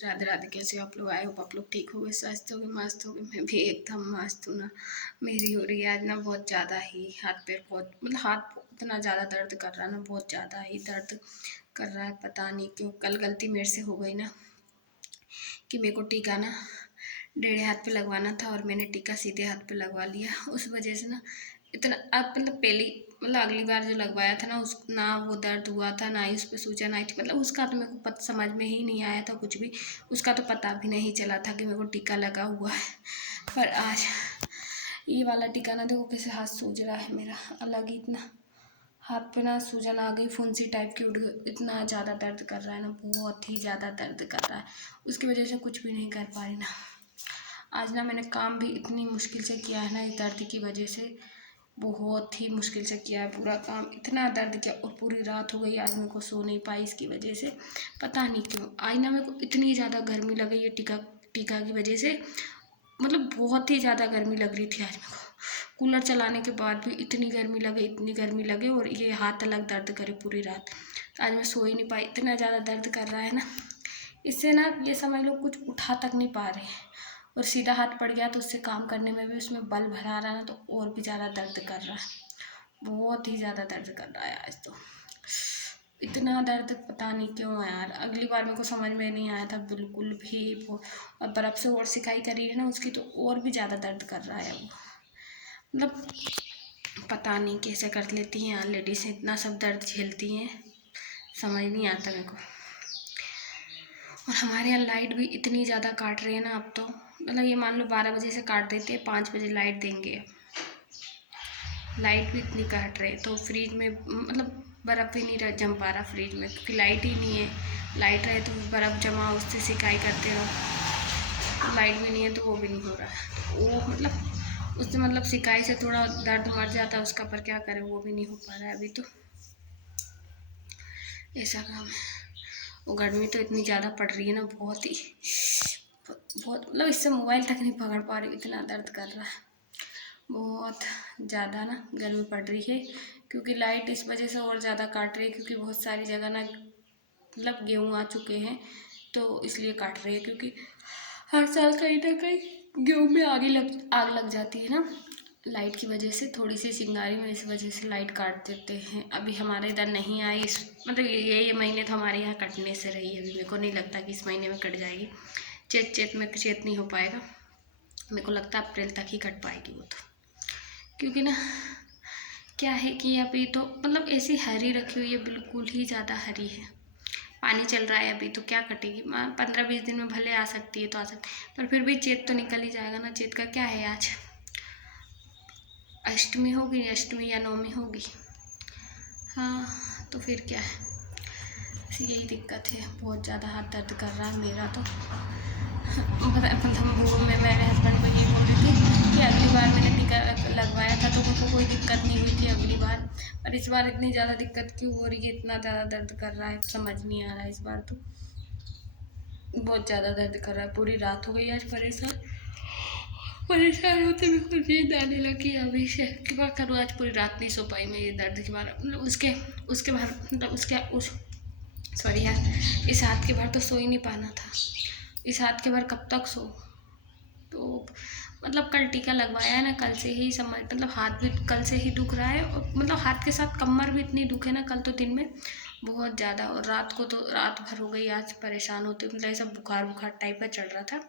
राधे राधे। कैसे हो आप लोग? आए हो आप लोग ठीक हो गए, स्वस्थ हो गए, मस्त हो गए। मैं भी एकदम मस्त हूँ ना। मेरी हो रही है आज ना बहुत ज़्यादा ही हाथ पैर, बहुत मतलब हाथ इतना ज़्यादा दर्द कर रहा है ना, बहुत ज़्यादा ही दर्द कर रहा है। पता नहीं क्यों कल गलती मेरे से हो गई ना कि मेरे को टीका ना डेढ़े हाथ पे लगवाना था और मैंने टीका सीधे हाथ पे लगवा लिया। उस वजह से ना इतना अब मतलब पहली मतलब अगली बार जो लगवाया था ना उस ना वो दर्द हुआ था, ना ही उस पर सूजन आई थी। मतलब उसका तो मेरे को समझ में ही नहीं आया था कुछ भी। उसका तो पता भी नहीं चला था कि मेरे को टीका लगा हुआ है। पर आज ये वाला टीका ना देखो कैसे हाथ सूज रहा है मेरा, अलग ही इतना हाथ पे ना सूजन आ गई, फुंसी टाइप की उठ गई। इतना ज़्यादा दर्द कर रहा है ना, बहुत ही ज़्यादा दर्द कर रहा है। उसकी वजह से कुछ भी नहीं कर पा रही ना। आज ना मैंने काम भी इतनी मुश्किल से किया है ना इस दर्द की वजह से, बहुत ही मुश्किल से किया है पूरा काम। इतना दर्द किया और पूरी रात हो गई आज, मेरे को सो नहीं पाई इसकी वजह से। पता नहीं क्यों आज ना मेरे को इतनी ज़्यादा गर्मी लग गई है टीका टीका की वजह से। मतलब बहुत ही ज़्यादा गर्मी लग रही थी आज मेरे को। कूलर चलाने के बाद भी इतनी गर्मी लगे, इतनी गर्मी लगे, और ये हाथ अलग दर्द करे पूरी रात। तो आज मैं सो ही नहीं पाई, इतना ज़्यादा दर्द कर रहा है ना। इससे ना ये समझ लो कुछ उठा तक नहीं पा रहे हैं। और सीधा हाथ पड़ गया तो उससे काम करने में भी उसमें बल भरा रहा ना, तो और भी ज़्यादा दर्द कर रहा है। बहुत ही ज़्यादा दर्द कर रहा है आज तो। इतना दर्द पता नहीं क्यों है यार। अगली बार मेरे को समझ में नहीं आया था बिल्कुल भी वो। और बर्फ़ से और सिकाई करी है ना उसकी, तो और भी ज़्यादा दर्द कर रहा है वो। मतलब पता नहीं कैसे कर लेती हैं यार लेडीज़, इतना सब दर्द झेलती हैं, समझ नहीं आता मेरे को। और हमारे यहाँ लाइट भी इतनी ज़्यादा काट रही है ना अब तो। मतलब ये मान लो 12 बजे से काट देते हैं, 5 बजे लाइट देंगे। लाइट भी इतनी काट रहे, तो फ्रिज में मतलब बर्फ़ भी नहीं जम पा रहा फ्रिज में, क्योंकि लाइट ही नहीं है। लाइट रहे तो बर्फ़ जमा, उससे सिकाई करते रहो। लाइट भी नहीं है तो वो भी नहीं हो रहा है। तो वो मतलब उससे मतलब सिकाई से थोड़ा दर्द मर जाता है उसका, पर क्या करें वो भी नहीं हो पा रहा है अभी तो। ऐसा काम है। वो गर्मी तो इतनी ज़्यादा पड़ रही है ना, बहुत ही बहुत मतलब इससे मोबाइल तक नहीं पकड़ पा रही, इतना दर्द कर रहा है। बहुत ज़्यादा ना गर्मी पड़ रही है, क्योंकि लाइट इस वजह से और ज़्यादा काट रही है, क्योंकि बहुत सारी जगह ना मतलब गेहूँ आ चुके हैं, तो इसलिए काट रहे हैं। क्योंकि हर साल कहीं ना कहीं गेहूँ में आग लग जाती है ना लाइट की वजह से, थोड़ी सी चिंगारी में, इस वजह से लाइट काट देते हैं। अभी हमारे इधर नहीं आई इस मतलब ये महीने तो हमारे यहाँ कटने से रही है। अभी मेरे को नहीं लगता कि इस महीने में कट जाएगी। चेत में चेत नहीं हो पाएगा, मेरे को लगता है अप्रैल तक ही कट पाएगी वो तो। क्योंकि ना क्या है कि अभी तो मतलब ऐसी हरी रखी हुई है, बिल्कुल ही ज़्यादा हरी है। पानी चल रहा है अभी तो क्या कटेगी, 15-20 दिन में भले आ सकती है तो आ सकती है, पर फिर भी चेत तो निकल ही जाएगा ना। चेत का क्या है, आज अष्टमी होगी, अष्टमी या नवमी होगी। हाँ तो फिर क्या है, यही दिक्कत है। बहुत ज़्यादा हाथ दर्द कर रहा है मेरा तो। मतलब वो मैं मेरे हस्बैंड को ये बोल रही थी कि अगली बार मैंने टीका लगवाया था तो मुझको कोई दिक्कत नहीं हुई थी अगली बार, पर इस बार इतनी ज़्यादा दिक्कत क्यों हो रही है, इतना ज़्यादा दर्द कर रहा है, समझ नहीं आ रहा है। इस बार तो बहुत ज़्यादा दर्द कर रहा है, पूरी रात हो गई आज परेशान परेशान होते मेरे को नींद आने लगी अभी से। क्या करूँ, आज पूरी रात नहीं सो पाई मैं ये दर्द के बारे मतलब उसके बाद मतलब उस सॉरी यार, इस हाथ के बाहर तो सो ही नहीं पाना था। इस हाथ के बाहर कब तक सो, तो मतलब कल टीका लगवाया है ना, कल से ही समझ मतलब हाथ भी कल से ही दुख रहा है, और मतलब हाथ के साथ कमर भी इतनी दुखे ना कल तो दिन में बहुत ज़्यादा। और रात को तो रात भर हो गई आज परेशान होती, मतलब ऐसा बुखार बुखार टाइप का चल रहा था।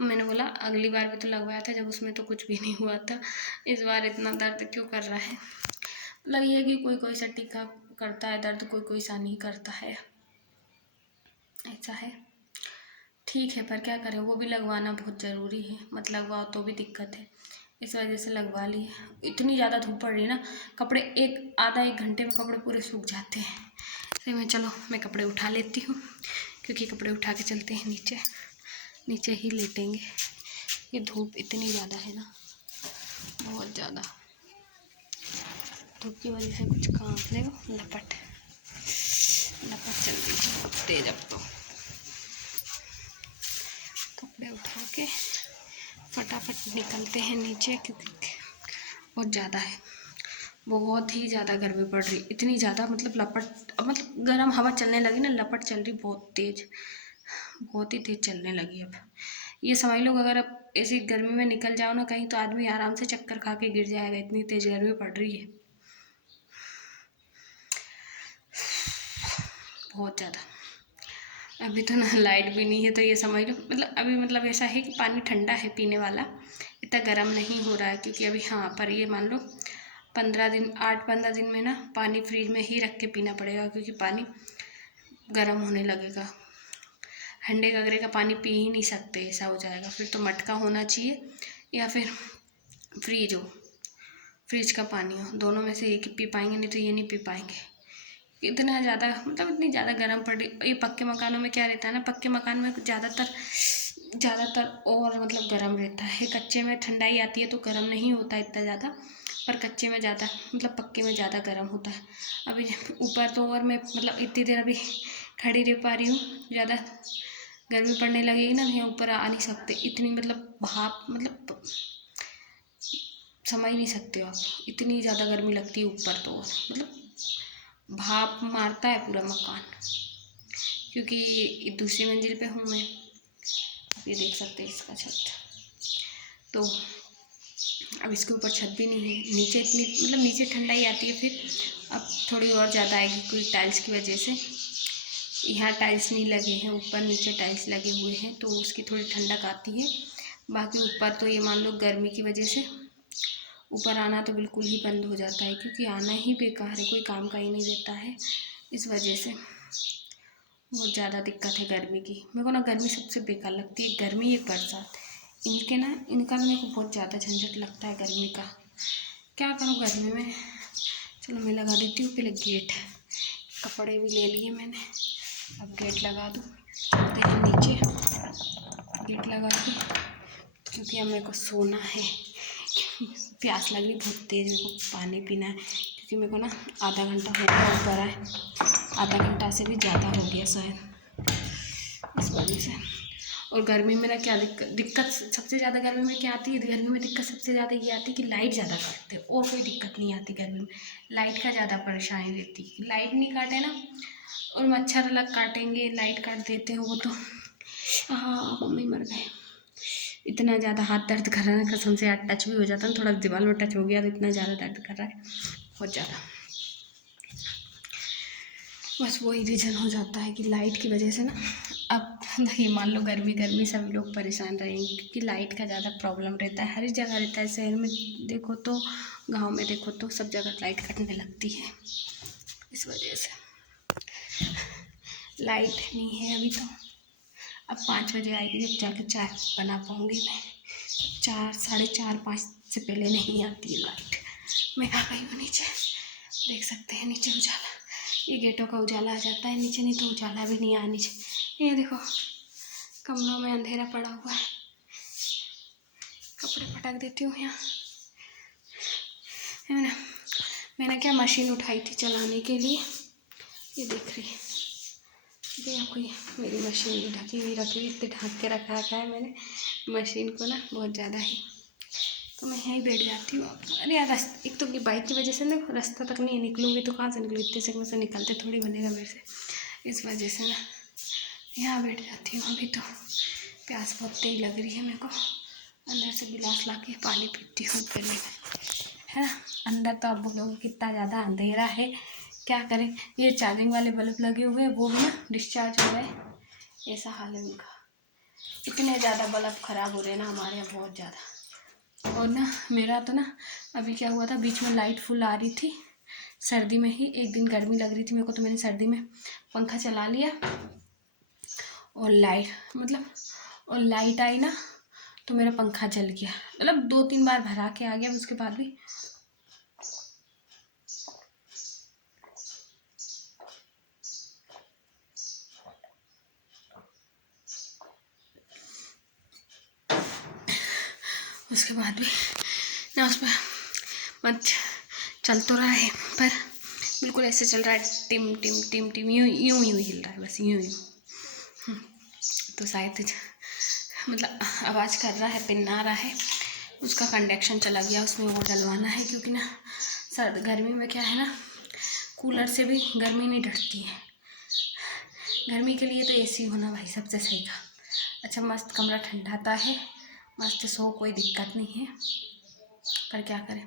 मैंने बोला अगली बार भी तो लगवाया था जब उसमें तो कुछ भी नहीं हुआ था, इस बार इतना दर्द क्यों कर रहा है। मतलब ये है कि कोई कोई सा टीका करता है दर्द, कोई कोई सा नहीं करता है, ऐसा है। ठीक है, पर क्या करें, वो भी लगवाना बहुत ज़रूरी है, मत लगवाओ तो भी दिक्कत है, इस वजह से लगवा लिए। इतनी ज़्यादा धूप पड़ रही है ना, कपड़े आधा एक घंटे में कपड़े पूरे सूख जाते हैं। तो चलो मैं कपड़े उठा लेती हूँ, क्योंकि कपड़े उठा के चलते हैं नीचे, नीचे ही लेटेंगे। ये धूप इतनी ज़्यादा है ना, बहुत ज़्यादा धूप की वजह से कुछ काम देखो लपट चल रही है तेज। अब तो कपड़े उठा के फटाफट निकलते हैं नीचे, क्योंकि बहुत ज़्यादा है, बहुत ही ज़्यादा गर्मी पड़ रही, इतनी ज़्यादा मतलब लपट मतलब गर्म हवा चलने लगी ना, लपट चल रही बहुत तेज़। बहुत ही तेज़ चलने लगी अब। ये समझ लो अगर अब ऐसी गर्मी में निकल जाओ ना कहीं तो आदमी आराम से चक्कर खा के गिर जाएगा, इतनी तेज़ गर्मी पड़ रही है बहुत ज़्यादा। अभी तो ना लाइट भी नहीं है, तो ये समझ लो मतलब अभी मतलब ऐसा है कि पानी ठंडा है पीने वाला, इतना गर्म नहीं हो रहा है, क्योंकि अभी हाँ पर ये मान लो 8-15 दिन में ना पानी फ्रिज में ही रख के पीना पड़ेगा, क्योंकि पानी गर्म होने लगेगा। ठंडे गगरे का पानी पी ही नहीं सकते, ऐसा हो जाएगा। फिर तो मटका होना चाहिए या फिर फ्रिज हो, फ्रिज का पानी हो, दोनों में से एक ही पी पाएंगे, नहीं तो ये नहीं पी पाएंगे। इतना ज़्यादा मतलब इतनी ज़्यादा गर्म पड़ रही। ये पक्के मकानों में क्या रहता है ना, पक्के मकान में ज़्यादातर और मतलब गर्म रहता है। कच्चे में ठंडाई आती है तो गर्म नहीं होता इतना ज़्यादा, पर कच्चे में ज़्यादा मतलब पक्के में ज़्यादा गर्म होता है। अभी ऊपर तो और मैं मतलब इतनी देर अभी खड़ी रह पा रही हूँ, ज़्यादा गर्मी पड़ने लगेगी ना, यहाँ ऊपर आ नहीं सकते, इतनी मतलब भाप मतलब समझ नहीं सकते हो आप, इतनी ज़्यादा गर्मी लगती है ऊपर तो मतलब भाप मारता है पूरा मकान। क्योंकि दूसरी मंजिल पे हूँ मैं, आप ये देख सकते हैं इसका छत। तो अब इसके ऊपर छत भी नहीं है, नीचे इतनी मतलब नीचे ठंडाई आती है, फिर अब थोड़ी और ज़्यादा आएगी कोई टाइल्स की वजह से। यहाँ टाइल्स नहीं लगे हैं, ऊपर नीचे टाइल्स लगे हुए हैं, तो उसकी थोड़ी ठंडक आती है। बाकी ऊपर तो ये मान लो गर्मी की वजह से ऊपर आना तो बिल्कुल ही बंद हो जाता है, क्योंकि आना ही बेकार है, कोई काम का ही नहीं देता है। इस वजह से बहुत ज़्यादा दिक्कत है गर्मी की। मेरे को ना गर्मी सबसे बेकार लगती है, गर्मी एक बरसात, इनका मेरे को बहुत ज़्यादा झंझट लगता है गर्मी का। क्या करूँ गर्मी में। चलो मैं लगा देती हूँ पहले गेट, कपड़े भी ले लिए मैंने, अब गेट लगा दूँ। चलते हैं नीचे, गेट लगा दूँ, क्योंकि अब मेरे को सोना है। प्यास लग रही बहुत तेज़, मेरे को पानी पीना है, क्योंकि मेरे को ना आधा घंटा हो गया ऊपर आए, आधा घंटा से भी ज़्यादा हो गया शायद, इस वजह से। और गर्मी में ना क्या दिक्कत सबसे ज़्यादा गर्मी में क्या आती है, गर्मी में दिक्कत सबसे ज़्यादा ये आती है कि लाइट ज़्यादा काटते हैं, और कोई दिक्कत नहीं आती गर्मी में, लाइट का ज़्यादा परेशानी रहती है। लाइट नहीं काटे ना, और मच्छर अलग काटेंगे, लाइट काट देते हैं वो तो। हाँ मम्मी मर गए, इतना ज़्यादा हाथ दर्द कर रहा है कसम से, यार टच भी हो जाता है थोड़ा, दीवार में टच हो गया तो इतना ज़्यादा दर्द कर रहा है बहुत ज़्यादा। बस वही रीज़न हो जाता है कि लाइट की वजह से ना, अब ये मान लो गर्मी सभी लोग परेशान रहेंगे, क्योंकि लाइट का ज़्यादा प्रॉब्लम रहता है, हर जगह रहता है। शहर में देखो तो, गांव में देखो तो, सब जगह लाइट कटने लगती है, इस वजह से। लाइट नहीं है अभी तो, अब 5 बजे आएगी जब जाके चाय बना पाऊँगी मैं। 4, 4:30, 5 से पहले नहीं आती है लाइट। मैं आ गई हूँ नीचे, देख सकते हैं नीचे उजाला, ये गेटों का उजाला आ जाता है नीचे, नहीं तो उजाला भी नहीं आया नीचे। ये देखो कमरों में अंधेरा पड़ा हुआ है, कपड़े पटक देती हूँ यहाँ। मैंने क्या मशीन उठाई थी चलाने के लिए, ये देख रही है आपको, ये मेरी मशीन भी ढकी हुई रखी हुई, इतने ढक के रखा है मैंने मशीन को ना बहुत ज़्यादा ही, तो मैं यहीं बैठ जाती हूँ। अरे यार एक तो बाइक की वजह से ना रास्ता तक नहीं निकलूँगी तो कहाँ से निकलूँ, इतने से से निकलते थोड़ी बनेगा मेरे से, इस वजह से ना यहाँ बैठ जाती हूँ। अभी तो प्यास बहुत तेज लग रही है मेरे को, अंदर से गिलास ला के पानी पीती हूँ पहले, है ना। अंदर तो आप बोलोगे कितना ज़्यादा अंधेरा है, क्या करें, ये चार्जिंग वाले बल्ब लगे हुए हैं वो भी ना डिस्चार्ज हो गए, ऐसा हाल है उनका, इतने ज़्यादा बल्ब ख़राब हो रहे हैं ना हमारे यहाँ बहुत ज़्यादा। और ना मेरा तो ना अभी क्या हुआ था, बीच में लाइट फुल आ रही थी, सर्दी में ही एक दिन गर्मी लग रही थी मेरे को, तो मैंने सर्दी में पंखा चला लिया, और लाइट आई ना तो मेरा पंखा जल गया, मतलब 2-3 बार भरा के आ गया, उसके बाद भी ना उसमें मत चल तो रहा है, पर बिल्कुल ऐसे चल रहा है टिम टिम टिम टिम, यूँ हिल रहा है बस, यूँ तो शायद मतलब आवाज़ कर रहा है, पिन आ रहा है, उसका कंडक्शन चला गया, उसमें वो डलवाना है, क्योंकि ना सर्द गर्मी में क्या है ना, कूलर से भी गर्मी नहीं डरती है, गर्मी के लिए तो एसी होना भाई सबसे सही था। अच्छा मस्त कमरा ठंडाता है, मस्त सो, कोई दिक्कत नहीं है। पर क्या करें,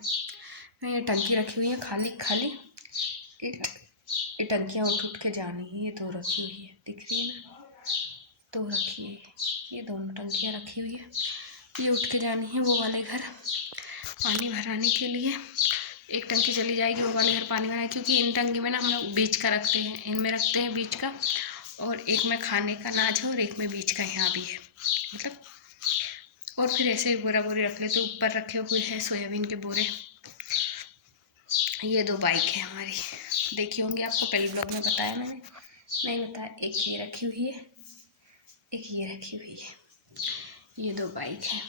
मैं ये टंकी रखी हुई है खाली खाली, ये टंकियाँ उठ उठ के जानी है। ये दो रखी हुई है, दिख रही है ना, दो रखी है, ये दोनों टंकियाँ रखी हुई है। ये उठ के जानी है वो वाले घर पानी भराने के लिए। एक टंकी चली जाएगी वो वाले घर पानी भराने, क्योंकि इन टंकी में ना हम लोग बीच का रखते हैं, इनमें रखते हैं बीच का, और एक में खाने का अनाज है और एक में बीच का यहाँ भी है मतलब। और फिर ऐसे बोरा बोरे रख लेते, ऊपर रखे हुए हैं सोयाबीन के बोरे। ये दो बाइक है हमारी, देखी होंगी आपको पहले ब्लॉग में बताया मैंने, नहीं बताया। एक ये रखी हुई है, एक ये रखी हुई है, ये दो बाइक है।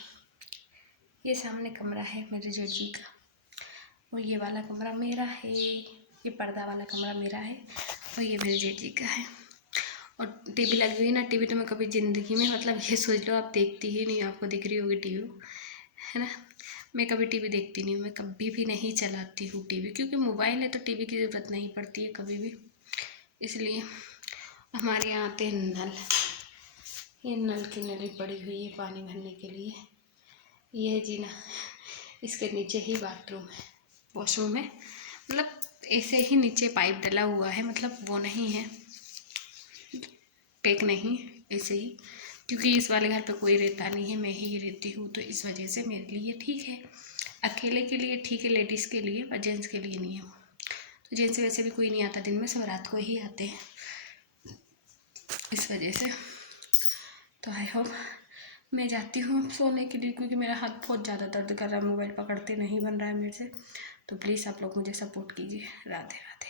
ये सामने कमरा है मेरे जेठ जी का, और ये वाला कमरा मेरा है, ये पर्दा वाला कमरा मेरा है, और ये मेरे जेठ जी का है। और टीवी लगी हुई है ना, टीवी तो मैं कभी ज़िंदगी में मतलब ये सोच लो आप देखती ही नहीं, आपको दिख रही होगी टीवी, है ना। मैं कभी टीवी देखती नहीं हूँ, मैं कभी भी नहीं चलाती हूँ टीवी, क्योंकि मोबाइल है तो टीवी की ज़रूरत नहीं पड़ती है कभी भी। इसलिए हमारे यहाँ आते हैं नल, ये नल की नली पड़ी हुई है पानी भरने के लिए। ये जी ना, इसके नीचे ही बाथरूम है, वॉशरूम है, मतलब ऐसे ही नीचे पाइप डला हुआ है, मतलब वो नहीं है पैक नहीं, ऐसे ही, क्योंकि इस वाले घर पे कोई रहता नहीं है, मैं ही रहती हूँ, तो इस वजह से मेरे लिए ठीक है। अकेले के लिए ठीक है, लेडीज़ के लिए, पर जेंट्स के लिए नहीं है। तो जेंट्स वैसे भी कोई नहीं आता दिन में, सब रात को ही आते हैं, इस वजह से। तो आई होप मैं जाती हूँ सोने के लिए, क्योंकि मेरा हाथ बहुत ज़्यादा दर्द कर रहा है, मोबाइल पकड़ते नहीं बन रहा है मेरे से। तो प्लीज़ आप लोग मुझे सपोर्ट कीजिए। राधे राधे।